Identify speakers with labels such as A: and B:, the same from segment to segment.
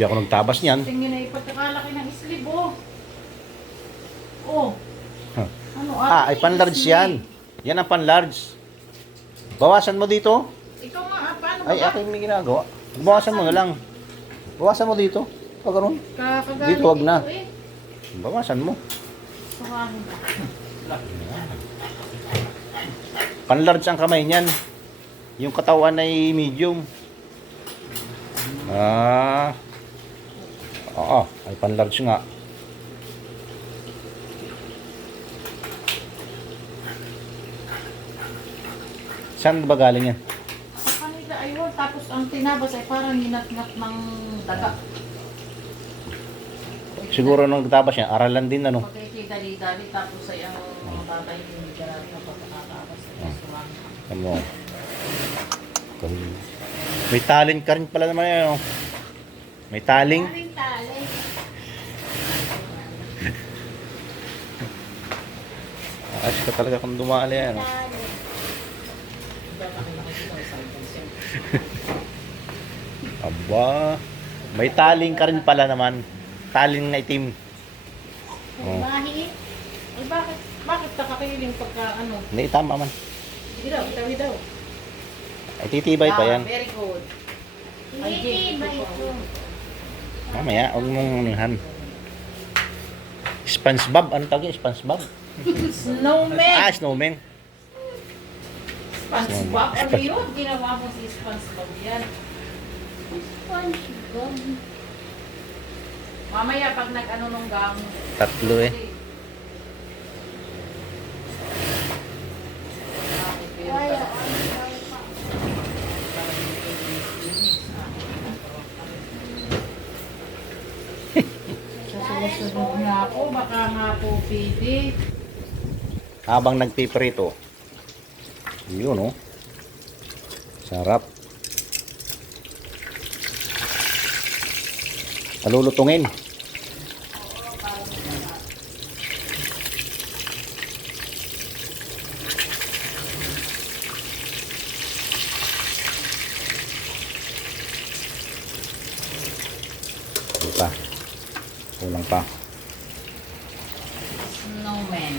A: Hindi ako nagtabas niyan.
B: Tingin na ipagkakalaki ng slip, oh. Oh.
A: Huh.
B: Ano,
A: Ah, ay pan-large yan. Yan ang pan-large. Bawasan mo dito.
B: Ikaw nga, ah, paano
A: Ay, akin may ginagawa. Bawasan mo na lang. Bawasan mo dito. Pag ganun. Dito, wag na.
B: ito, eh.
A: Bawasan mo.
B: Sukahin ba?
A: Pan-large ang kamay niyan. Yung katawan ay medium. Ah. Oo, ay pan-large nga. Saan ba galing yan?
B: Sa kanila, ayun. Tapos ang tinabas ay parang hinat-ngat ng daga.
A: Siguro nung nagtabas yan, aralan din ano.
B: Pagkikidali-dali, tapos ay ang mga tatay hindi ka ang pagkakatabas. Sukahin.
A: Ano? May talent ka rin pala naman yan. Oh. May taling. Ayos ka talaga kung dumali yan.
C: Tali.
A: Aba. May taling ka rin pala naman. Taling na itim. Oh.
C: Bahi.
B: Ay, bakit? Bakit nakakiling pagka ano?
A: Hindi, tama man.
B: Sige daw, itawi daw.
A: Ay, titibay pa
B: Ah,
A: yan.
B: Very good. Ay,
C: Hindi ba
B: Jake,
C: ito?
A: Mamaya, huwag mong anuhan. SpongeBob, ano tawag yun? SpongeBob?
B: Snowman!
A: Ah, snowman.
B: SpongeBob? Ano yun? Ginawa mo si SpongeBob yan.
C: SpongeBob.
B: Mamaya pag nag-ano nung gamo.
A: Tatlo eh.
C: Ay, ay,
B: Susunod nga ako, baka nga po pwede.
A: Habang nagpiprito. Yun, oh. Sarap. Palulutungin. Di pa. Kulang pa.
B: Snowman.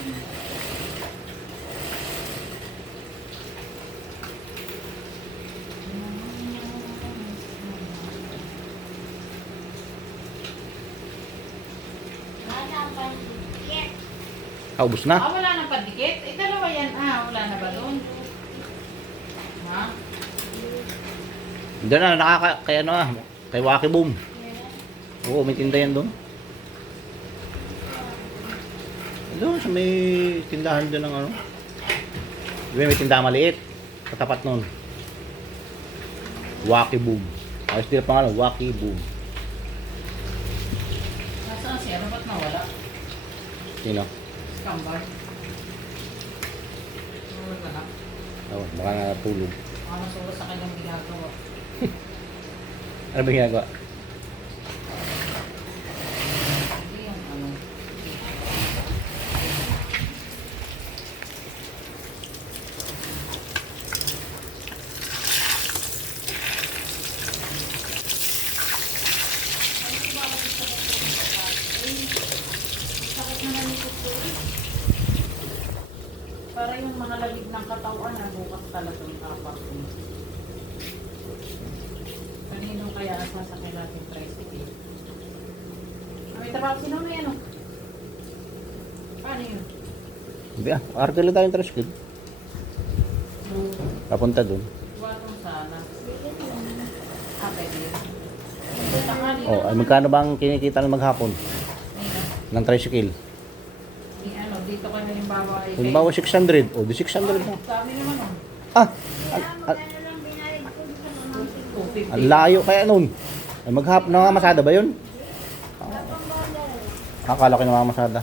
C: Wala pa higit.
A: Ah, ubos na.
B: Ah, wala nang padikit? Eh, dalawa yan. Ah, wala na ba doon? Ha?
A: Doon na, nakaka, kay ano ah, kay Waki Boom. Oo, may tinda yan doon. Doon sa may tindahan doon ng ano. Ba may tindahan maliit? Katapat nun. Waki Boom. Ayos nila pangalan, Waki Boom.
B: Siya? Ano ba't nawala?
A: Sino?
B: Scambar. Nawala ka na.
A: Oh, baka natulog.
B: Ano sulo sa kanyang ginagawa?
A: Ano ba ginagawa?
B: Hindi yung ano. Para yung mga lamig ng katawan na bukas talagang apat. Kanino kaya ang sasakyan natin tricycle? Ah, May trabaho sino na yan oh. Paano yun?
A: Hindi ah, arke lang tayong tricycle. Papunta doon.
B: Watong sana. Ah, pwede
A: Oh, ay magkano ba ang kinikita ng maghapon ng tricycle?
B: eh, ano, dito ka halimbawa ay...
A: Halimbawa 600. O, di 600 na.
B: Sabi naman oh.
A: Ah,
C: ko.
B: 250.
A: Ang layo kaya nun. Ay maghap na masada ba yun? Akala ko na masada.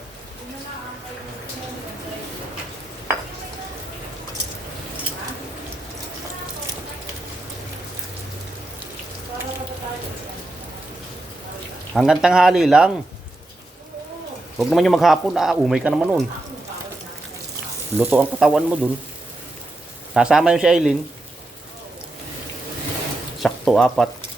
A: Hanggang tanghali lang. Huwag naman yung maghapon, ah, umay ka naman nun. Luto ang katawan mo dun. Sasama yung si Aileen. Sakto apat.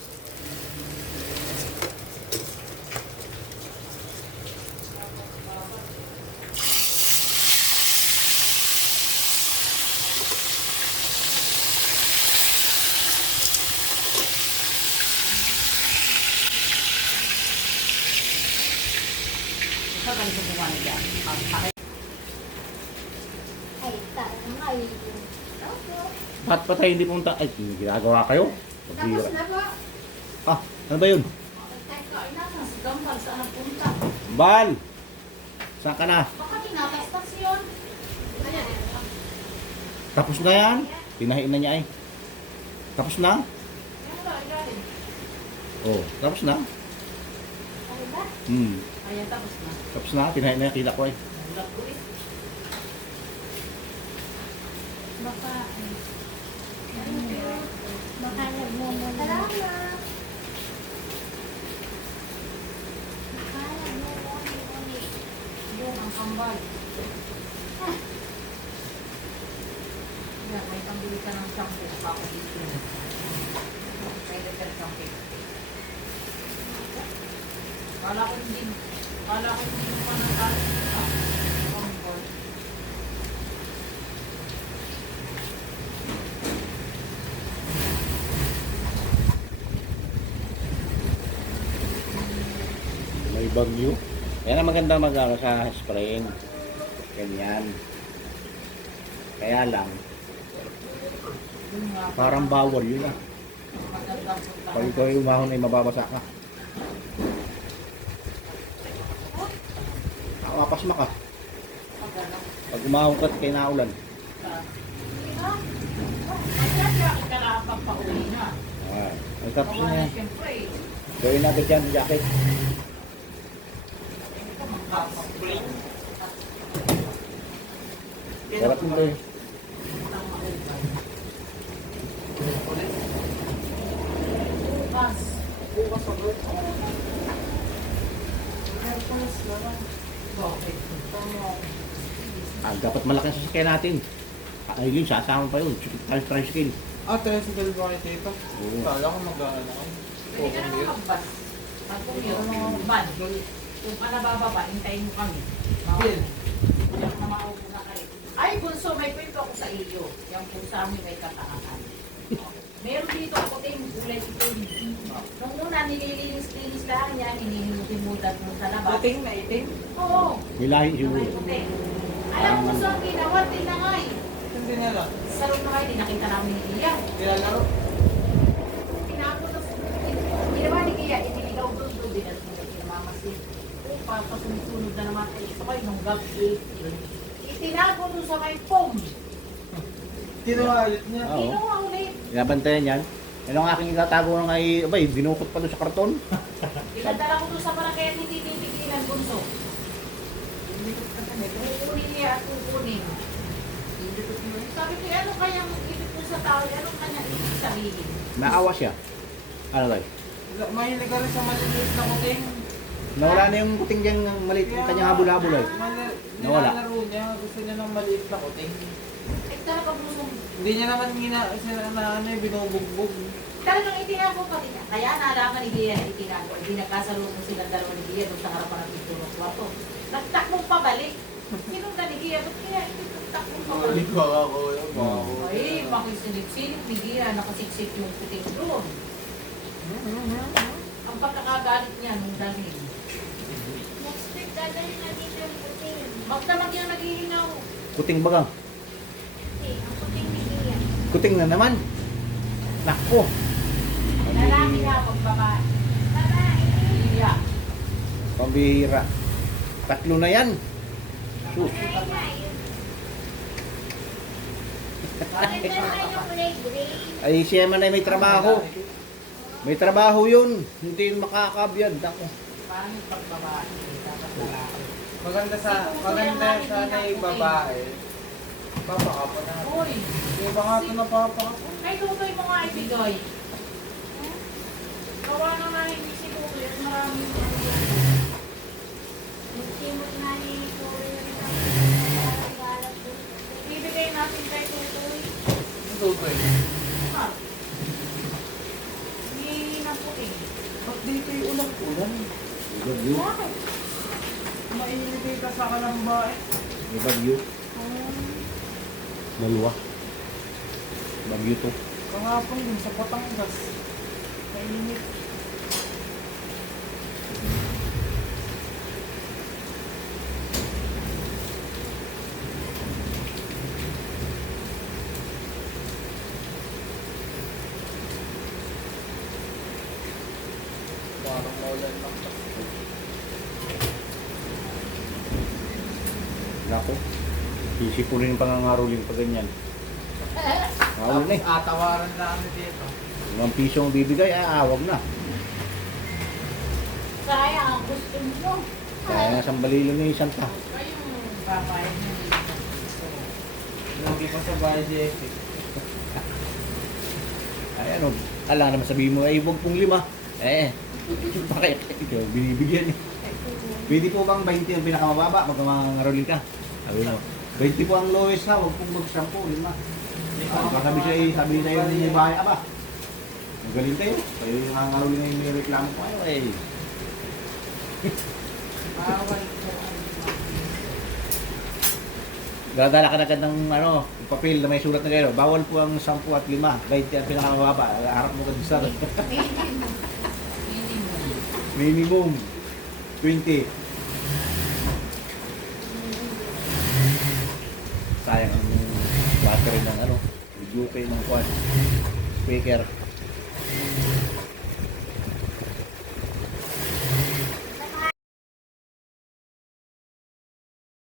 B: ka ganito bumali dyan. Ang takit.
C: Ay, tayo nga yun. Opo.
A: Tayo hindi pumunta? Ay, ginagawa kayo? Pagbira.
C: na po.
A: Ah, ano ba yun? Bal! Saan ka na?
B: Baka eh.
A: Tapos na yan? Pinahiin na niya eh. Tapos na? Oh, tapos na? Hmm.
B: Ayan, tapos na.
A: Tapos na, pinahiin na eh.
B: Nagulat ko eh. Baka, ano,
C: Baka nagmumula. Salamat. Baka nagmumuli-uli.
B: doon ang kambal. Yan, may pambili ka ng shampoo. Ako dito. May letter shampoo. Kala ko hindi, kala ko hindi pa natalit.
A: Bagyo. Yan ang maganda mag ano, sa spring. Ganyan. Kaya lang, parang bawal yun ah. Pag ikaw ay umahon ay mababasa ka. Nakapas ka.
B: Magandang
A: Pag umahon ka at kay naulan. Ah, ay tapos na yan. Gawin natin dyan, jacket. Sarap nito eh.
B: Bukas. Sa work. Hercules naman. Bakit? Tama.
A: Ah, dapat malaki ang sasakyan natin. Ay yun, sasama pa yun. Tricycle, tricycle.
D: Ah, tricycle ba kayo dito?
A: Oo.
D: Kala ko mag-aala ako.
B: Pwede ka naman mag-bus. Pag yun, van. Kung ka nabababa, hintayin mo kami.
D: Bill.
B: Diyan ka maupo na kayo. Ay, Bunso, may kwento ako sa iyo. Yan po sa amin may katangahan. Meron dito ako ting kulay itim. Nung una, nililinis-linis lang yan, hinihimutin-mutat mo sa labas.
D: Puting na itim?
B: Oo.
A: Nilahin siguro.
B: May puti. Alam mo sa ginawa, tinangay.
D: Hindi nila.
B: Sa room na kayo, di nakita namin ni Iya.
D: Nilalaro.
B: Tinapos na ginawa ni Iya, iniligaw doon doon din at yung mama si Upa, pa sumusunod na naman ay isa kayo nung gabi. Itinago doon sa may pom.
D: Tinuwalit niya.
A: Oo.
B: Nga ulit?
A: Binabantayan yan. Yan ang aking itatago ng ay, abay, binukot pa doon sa karton.
B: Pinadala ko doon sa barangay at hindi titigilan bunso. Kukunin niya at kukunin. Sabi ko, ano kayang ibig ko sa tao? Ano kanya ibig sabihin?
A: Naawa siya. Ano tayo?
D: Mahilig ka rin sa maliliit na kuting.
A: Nawala na yung kuting dyan, ng maliit yung kanyang habol-habol eh.
D: Mali-
A: Nawala.
D: Nilalaro niya. Gusto niya ng maliit na kuting.
B: Eh, talaga bunso.
D: Hindi niya naman gina, sila na ano eh, binubugbog.
B: Talagang itinago pa rin niya. Kaya nalaman ni Gia na itinago. Hindi nagkasalubong sila dalawa ni Gia doon sa harapan ng pinto ng kwarto. Nagtakbong pabalik. Sinong ka ni Gia? Ba't kaya nagtakbong pabalik?
D: Ako yun. Baka ako.
B: Ay, makisilip-silip ni Gia. Nakasiksik yung puting doon. Ang pagkakagalit niya nung dahil.
C: Dadalhin na dito yung puting.
B: Magdamag yung naghihingaw.
A: Kuting bagang.
C: Okay, ang puting ni Gia.
A: Kuting na naman. Nakko.
B: Lalaki na, pagbabae.
C: Babae.
B: Iya.
A: Pambihira. Tatlo na yan. Sus.
C: Babae.
A: Ay siya man ay may trabaho. May trabaho yun. Hindi makakabiyad. Ako.
B: Paano pagbabae?
D: Maganda sa, maganda sana yung babae. Papakapo na.
B: Uy,
D: Yung mga ito na papakapo.
B: ay lutoy mo nga ibigay. Gawa na nga hindi si Lutoy at
C: Nagsimot nga ni ko.
B: ibigay natin kay
D: ba eh?
B: Ha? Hindi na puti.
D: Ba't dito yung ulang-ulan?
A: May bagyo.
B: Bakit?
D: mailibita sa kalambae.
A: May bagyo. Hmm. Oh. Malwa. Bagyo to.
D: Kahapon din sa Patangas. Mainit.
A: Parang maulan na Sisipunin yung pangangaroling pag ganyan. Awag na eh.
D: Atawaran lang kami dito.
A: Limang piso ang bibigay, ah, awag na.
C: Sayang, gusto nyo.
A: Kaya nga sambalilo ni Santa.
B: Kayong babayad na dito.
D: Lagi pa sa bahay si Epic.
A: Ay ano, ala naman sabihin mo, ay huwag pong lima. Eh, bakit? Ikaw, binibigyan eh. Pwede po bang 20 ang pinakamababa pag mangangaroling ka? Sabi mo, 20 po ang lowest ha, huwag pong mag-10, lima. Ah, sabi siya, eh, sabi niya yung may bahay, aba. Magaling kayo. Kayo yung nangangaroling na yung may reklamo ko. Ano eh. Gagala ka na agad ng ano, yung papel na may sulat na gano'n. Bawal po ang 10 at 5. 20 ang pinakamababa. Harap mo ka sa
B: Minimum.
A: minimum 20. Ang battery ng ano, UK ng kwan. Speaker.